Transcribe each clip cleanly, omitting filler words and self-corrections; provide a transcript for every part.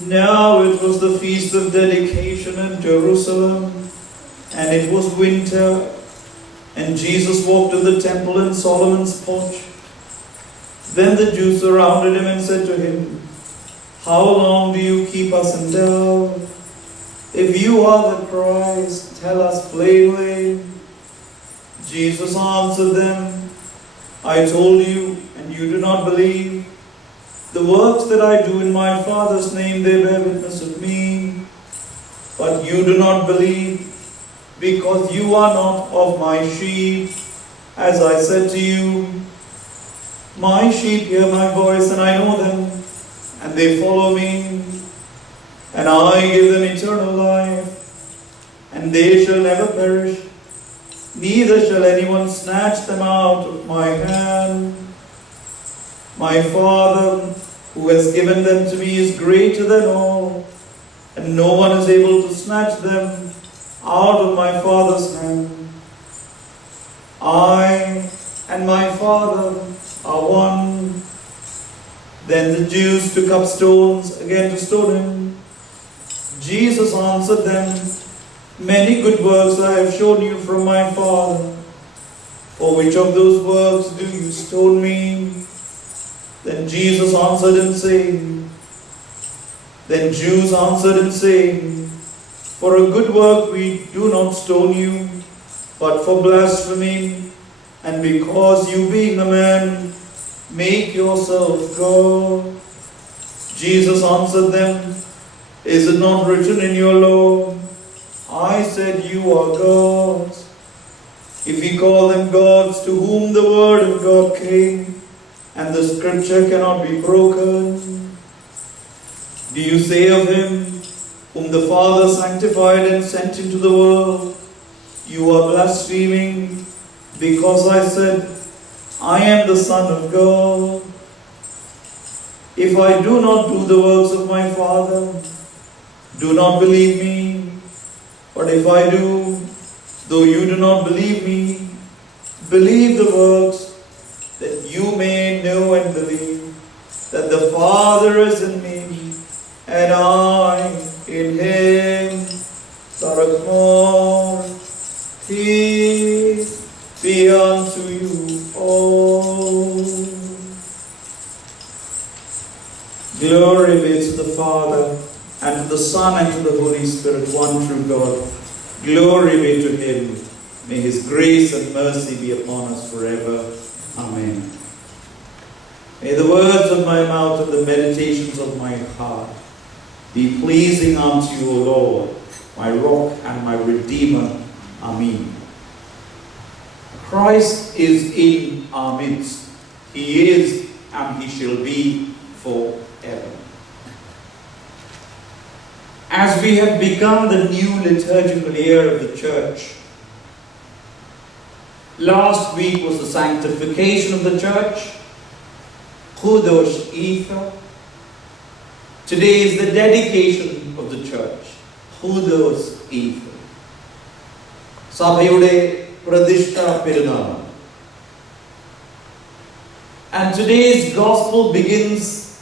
Now it was the feast of dedication in Jerusalem, and it was winter, and Jesus walked to the temple in Solomon's porch. Then the Jews surrounded him and said to him, "How long do you keep us in doubt? If you are the Christ, tell us plainly." Jesus answered them, "I told you, and you do not believe. The works that I do in my Father's name, they bear witness of me. But you do not believe, because you are not of my sheep. As I said to you, my sheep hear my voice, and I know them, and they follow me. And I give them eternal life, and they shall never perish, neither shall anyone snatch them out of my hand. My Father, who has given them to me, is greater than all, and no one is able to snatch them out of my Father's hand. I and my Father are one." Then the Jews took up stones again to stone him. Jesus answered them, "Many good works I have shown you from my Father. For which of those works do you stone me?" Then Jews answered him, saying, "For a good work we do not stone you, but for blasphemy, and because you, being a man, make yourself God." Jesus answered them, "Is it not written in your law, I said you are gods? If you call them gods to whom the word of God came, and the scripture cannot be broken, do you say of him whom the Father sanctified and sent into the world, you are blaspheming, because I said, I am the Son of God? If I do not do the works of my Father, do not believe me. But if I do, though you do not believe me, believe the works, that you may know and believe that the Father is in me, and I in him. Barakmor, peace be unto you all. Glory be to the Father, and to the Son, and to the Holy Spirit, one true God. Glory be to him. May his grace and mercy be upon us forever. Amen. May the words of my mouth and the meditations of my heart be pleasing unto you, O Lord, my rock and my redeemer. Amen. Christ is in our midst. He is, and he shall be forever. As we have begun the new liturgical year of the Church, last week was the sanctification of the Church, Chodesh Ether. Today is the dedication of the Church, Chodesh Ether. Sabhayude Pradishta Perunal. And today's Gospel begins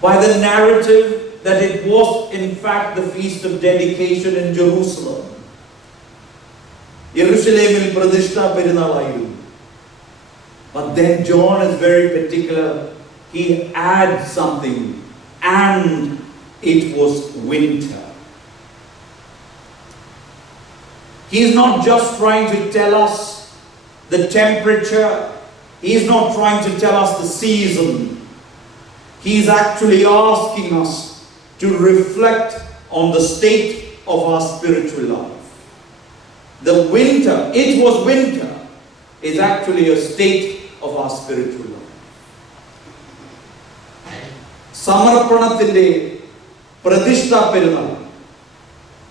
by the narrative that it was in fact the feast of dedication in Jerusalem. Jerusalemil Pradishta Perunalayu. But then John is very particular. He adds something, and it was winter. He is not just trying to tell us the temperature. He is not trying to tell us the season. He is actually asking us to reflect on the state of our spiritual life. The winter, it was winter, is actually a state of our spiritual life. Samarapanathinte Pradishta Perunal.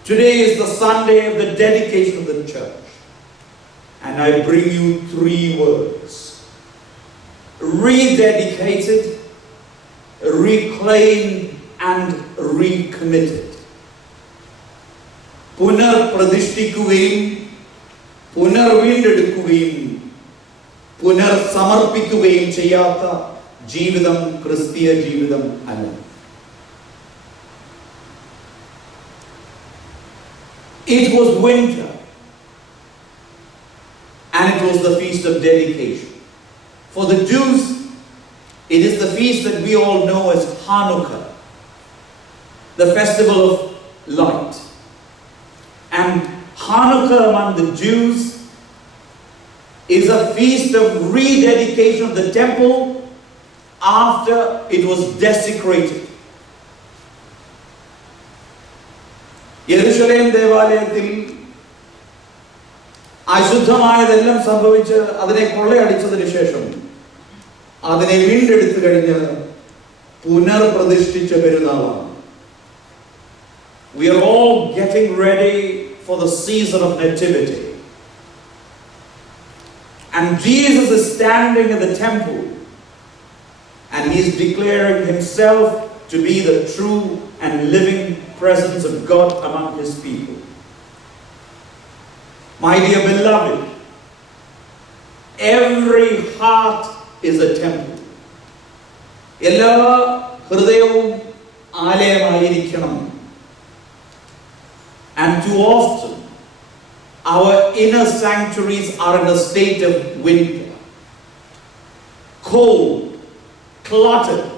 Today is the Sunday of the dedication of the Church. And I bring you 3 words. Rededicated, reclaimed, and recommitted. Punar Pradishtikuvim, Punar Vindedukuvim, Punar Samarpikuvim Chayata, Jeevidam, Christiya Jeevidam Alla. It was winter. And it was the feast of dedication. For the Jews, it is the feast that we all know as Hanukkah, the festival of light. And Hanukkah among the Jews is a feast of rededication of the temple after it was desecrated. യെരൂശലേം ദേവാലയത്തിൽ അശുദ്ധമായതെല്ലാം സംഭവിച്ച് അതിനെ കൊള്ളയടിച്ചതിന് ശേഷം അതിനെ വീണ്ടെടുത്തു കഴിഞ്ഞ് പുനർപ്രതിഷ്ഠിച്ച പെരുന്നാളാണ്. We are all getting ready for the season of nativity. And Jesus is standing in the temple and he is declaring himself to be the true and living presence of God among his people. My dear beloved, every heart is a temple. എല്ലാ ഹൃദയവും ആലയമായിരിക്കണം. And too often our inner sanctuaries are in a state of winter, cold, cluttered,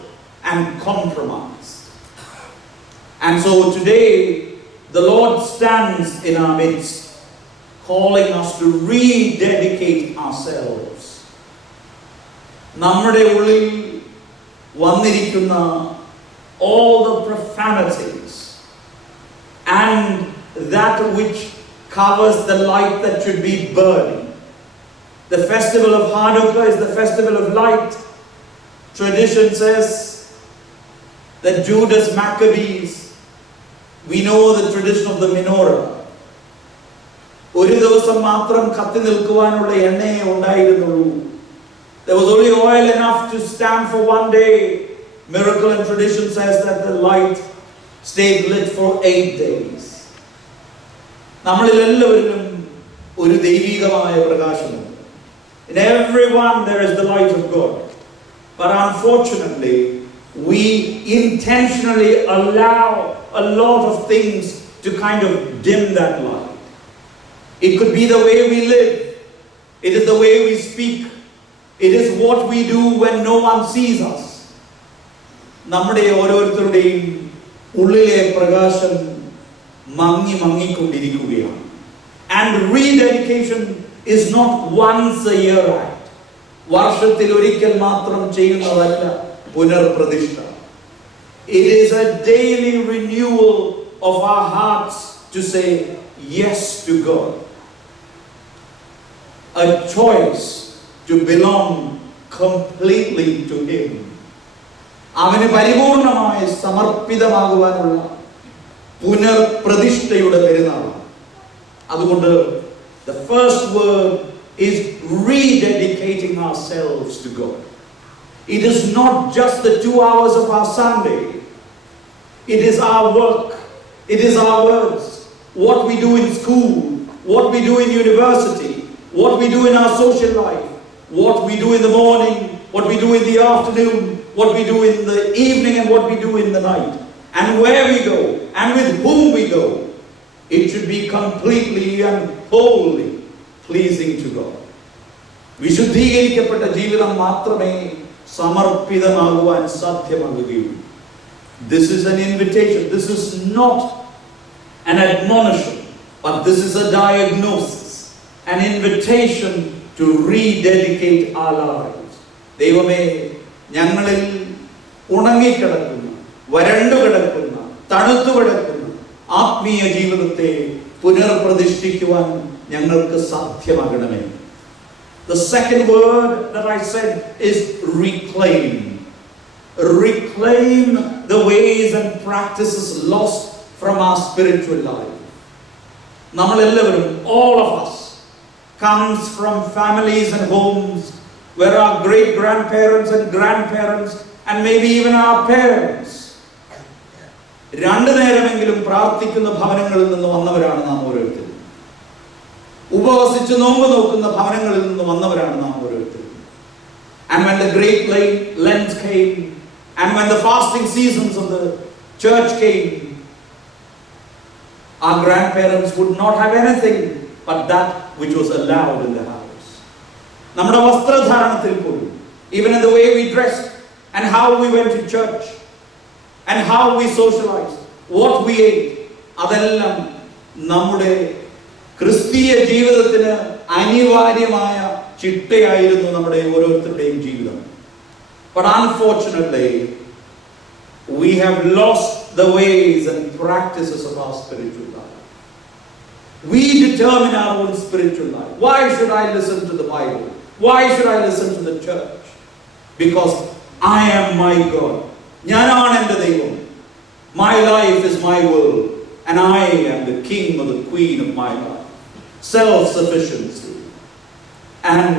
and compromised. And so today the Lord stands in our midst, calling us to rededicate ourselves. നമ്മുടെ ഉള്ളിൽ വന്നിരിക്കുന്ന all the profanities and that which covers the light that should be burning. The festival of Hanukkah is the festival of light. Tradition says that Judas Maccabees, we know the tradition of the menorah. ഒരു ദിവസം മാത്രം കത്തി നിൽക്കുവാനുള്ള എണ്ണയെ ഉണ്ടായിരുന്നുള്ളൂ. There was only oil enough to stand for one day. Miracle and tradition says that the light stayed lit for 8 days. നമ്മളിൽ എല്ലാവരിലും ഒരു ദൈവികമായ പ്രകാശമുണ്ട്. In everyone there is the light of God. But unfortunately, we intentionally allow a lot of things to kind of dim that light. It could be the way we live. It is the way we speak. It is what we do when no one sees us. നമ്മുടെ ഓരോരുത്തരുടെയും ഉള്ളിലെ പ്രകാശം മങ്ങിക്കൊണ്ടിരിക്കുകയാണ്. And rededication is not once a year act. വർഷത്തിൽ ഒരിക്കൽ മാത്രം ചെയ്യുന്നതല്ല പുനർപ്രതിഷ്ഠ. It is a daily renewal of our hearts to say yes to God. A choice to belong completely to him. അവന് പരിപൂർണമായി സമർപ്പിതമാകുവാനുള്ള പുനർപ്രതിഷ്ഠയുടെ പെരുന്നാളാണ്. അതുകൊണ്ട് the first word is rededicating ourselves to God. It is not just the 2 hours of our Sunday. It is our work. It is our words. What we do in school, what we do in university, what we do in our social life, what we do in the morning, what we do in the afternoon, what we do in the evening, and what we do in the night. And where we go, and with whom we go. It should be completely and wholly pleasing to God. വിശുദ്ധീകരിക്കപ്പെട്ട ജീവിതം മാത്രമേ സമർപ്പിതമാകുവാൻ സാധ്യമാകുകയുള്ളൂ. This is an invitation. This is not an admonition, but this is a diagnosis, an invitation to rededicate our lives. ദൈവമേ, ഞങ്ങളിൽ ഉണങ്ങിക്കിടക്കുന്ന, വരണ്ടുകിടക്കുന്ന, തണുത്തുകിടക്കുന്ന ആത്മീയ ജീവിതത്തെ പുനർപ്രതിഷ്ഠിക്കുവാൻ ഞങ്ങൾക്ക് സാധ്യമാകണമേ. The second word that I said is reclaim. Reclaim the ways and practices lost from our spiritual life. നമ്മളെല്ലാവരും, all of us, comes from families and homes where our great grandparents and grandparents and maybe even our parents രണ്ടു നേരമെങ്കിലും പ്രാർത്ഥിക്കുന്ന ഭവനങ്ങളിൽ നിന്ന് വന്നവരാണ് നാം ഓരോരുത്തരും. ഉപവസിച്ച് നോമ്പ് നോക്കുന്ന ഭവനങ്ങളിൽ നിന്ന് വന്നവരാണ് നാം ഓരോരുത്തരും. And when the great Lent came, and when the fasting seasons of the church came, Our grandparents would not have anything but that which was allowed in the house. നമ്മുടെ വസ്ത്രധാരണത്തിൽ പോലും, even in the way we dressed and how we went to church and how we socialized, what we ate, അതെല്ലാം നമ്മുടെ ക്രിസ്തീയ ജീവിതത്തിന് അനിവാര്യമായ ചിട്ടയായിരുന്നു നമ്മുടെ ഓരോരുത്തരുടെയും ജീവിതം. But unfortunately, we have lost the ways and practices of our spiritual life. We determine our own spiritual life. Why should I listen to the Bible? Why should I listen to the church? Because I am my God. ഞാനാണ് എൻ്റെ ദൈവം. My life is my world, and I am the king or the queen of my life. Self-sufficiency. And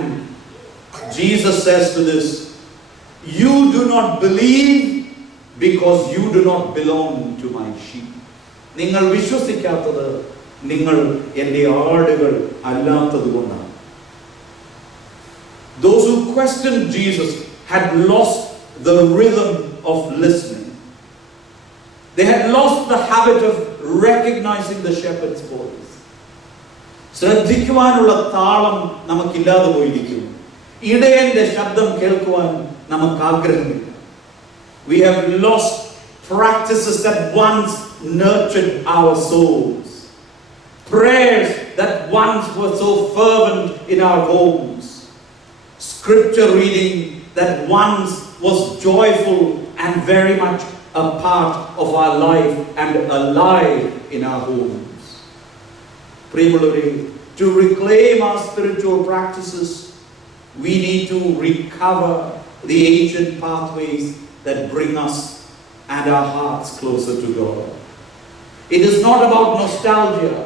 Jesus says to this, you do not believe because you do not belong to my sheep. നിങ്ങൾ വിശ്വസിക്കാത്തത് നിങ്ങൾ എൻ്റെ ആടുകൾ അല്ലാത്തതുകൊണ്ടാണ്. Those who questioned Jesus had lost the rhythm of listening. They had lost the habit of recognizing the shepherd's voice. ശ്രദ്ധിക്കുവാനുള്ള താളം നമുക്കില്ലാതെ പോയിരിക്കുന്നു. ഇടയന്റെ ശബ്ദം കേൾക്കുവാൻ നമുക്ക് ആഗ്രഹമില്ല. We have lost practices that once nurtured our souls. Prayers that once were so fervent in our homes. Scripture reading that once was joyful and very much a part of our life and alive in our homes. Primarily, to reclaim our spiritual practices, we need to recover the ancient pathways that bring us and our hearts closer to God. It is not about nostalgia.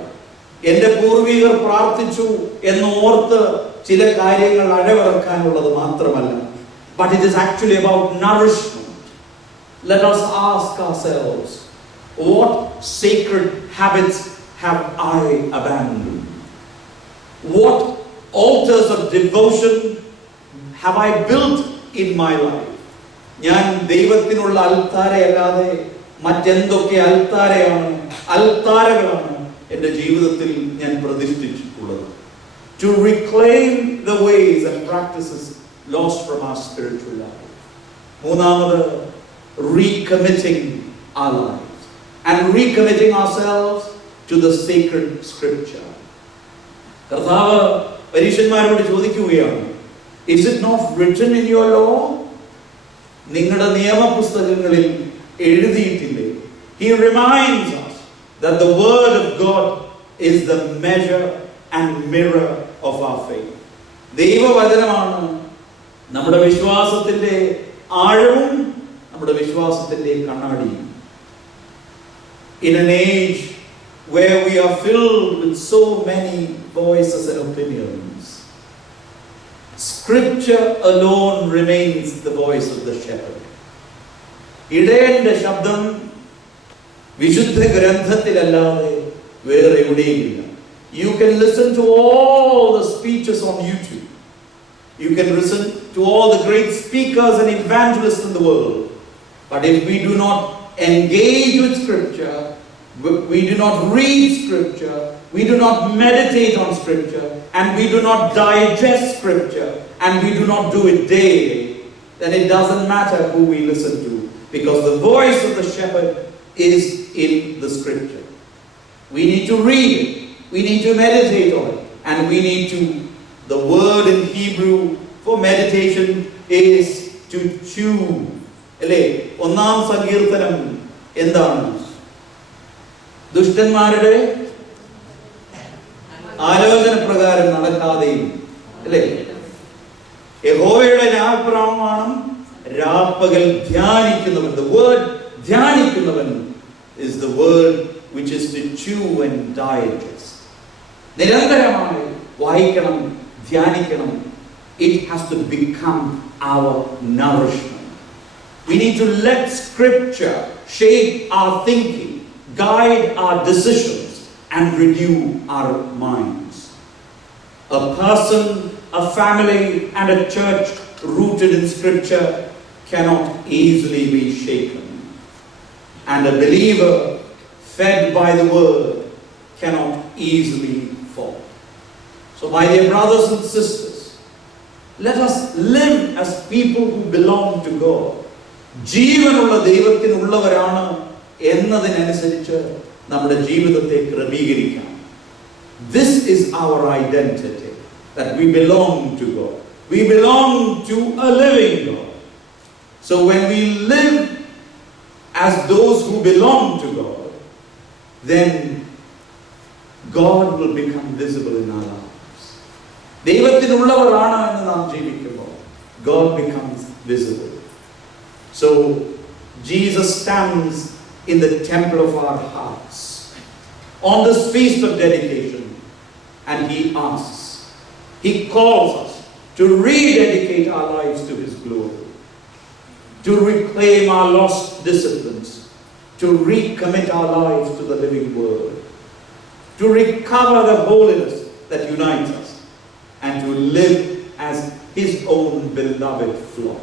എൻ്റെ പൂർവികർ പ്രാർത്ഥിച്ചു എന്ന് ഓർത്ത് ചില കാര്യങ്ങൾ അഴവിറക്കാനുള്ളത് മാത്രമല്ല. But it is actually about nourishment. Let us ask ourselves, what sacred habits have I abandoned? What altars of devotion have I built in my life? ഞാൻ ദൈവത്തിനുള്ള അൽത്താരയല്ലാതെ മറ്റെന്തൊക്കെ അൽത്താരകളാണ് എൻ്റെ ജീവിതത്തിൽ ഞാൻ പ്രതിഷ്ഠിച്ചിട്ടുള്ളത്? To reclaim the ways and practices lost from our spiritual life. മൂന്നാമത്, recommitting our lives and recommitting ourselves to the sacred scripture. കർത്താവ് പരീശന്മാരോട് ചോദിക്കുകയാണ്, is it not written in your law? നിങ്ങളുടെ നിയമപുസ്തകങ്ങളിൽ എഴുതിയിട്ടില്ലേ? He reminds us that the word of God is the measure and mirror of our faith. ദൈവവചനമാണ് നമ്മുടെ വിശ്വാസത്തിന്റെ ആഴവും നമ്മുടെ വിശ്വാസത്തിന്റെ കണ്ണാടിയും. In an age where we are filled with so many voices and opinions, Scripture alone remains the voice of the shepherd. ഇടയന്റെ ശബ്ദം വിശുദ്ധ ഗ്രന്ഥത്തിലല്ലാതെ വേറെ എവിടെയുമില്ല. You can listen to all the speeches on YouTube. You can listen to all the great speakers and evangelists in the world. But if we do not engage with Scripture, we do not read Scripture, we do not meditate on Scripture, and we do not digest Scripture, and we do not do it daily, then it doesn't matter who we listen to, because the voice of the shepherd is in the Scripture. We need to read it, we need to meditate on it, and we need to, the word in Hebrew for meditation is to chew. അല്ലേ? ഒന്നാം സങ്കീർത്തനം എന്താണ്? ദുഷ്ടന്മാരുടെ ആലോചന പ്രകാരം നടക്കാതെയും, അല്ലേ? യഹോവയുടെ ന്യായപ്രമാണം രാപ്പകൽ ധ്യാനിക്കുന്നവൻ. The word ധ്യാനിക്കുന്നവൻ is the word which is to chew and digest. നിരന്തരമായി വായിക്കണം, ധ്യാനിക്കണം. It has to become our nourishment. We need to let Scripture shape our thinking, guide our decisions, and renew our minds. A person, a family, and a church rooted in Scripture cannot easily be shaken. And a believer fed by the Word cannot easily fall. So my dear brothers and sisters, let us live as people who belong to God. ജീവനുള്ള ദൈവത്തിനുള്ളവരാണ് എന്നതിനനുസരിച്ച് നമ്മുടെ ജീവിതത്തെ ക്രമീകരിക്കാം. This is our identity, that we belong to God. We belong to a living God. So when we live as those who belong to God, then God will become visible in our lives. ദൈവത്തിനുള്ളവരാണ് എന്ന് നാം ജീവിക്കുമ്പോൾ God becomes visible. So Jesus stands in the temple of our hearts on this feast of dedication, and he asks, he calls us to rededicate our lives to his glory, to reclaim our lost disciplines, to recommit our lives to the living word, to recover the holiness that unites us, and to live as his own beloved flock.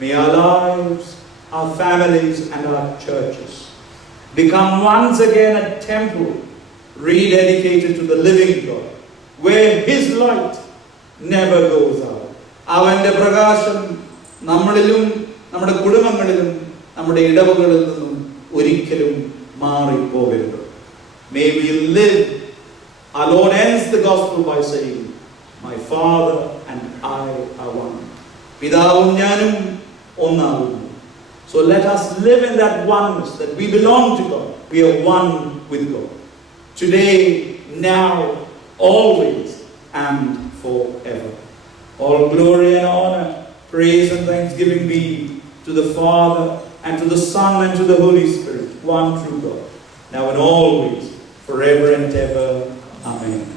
May our lives, our families, and our churches become once again a temple rededicated to the living God, where his light never goes out. അവന്റെ പ്രകാശം നമ്മളിലും നമ്മുടെ കുടുംബങ്ങളിലും നമ്മുടെ ഇടവകളിൽ നിന്നും ഒരിക്കലും മാറിപ്പോകരുത്. May we live. Our Lord ends the gospel by saying, my Father and I are one. പിതാവും ഞാനും ഒന്നാകുന്നു. So let us live in that oneness, that we belong to God. We are one with God. Today, now, always, and forever. All glory and honor, praise and thanksgiving be to the Father, and to the Son, and to the Holy Spirit, one true God, now and always, forever and ever. Amen.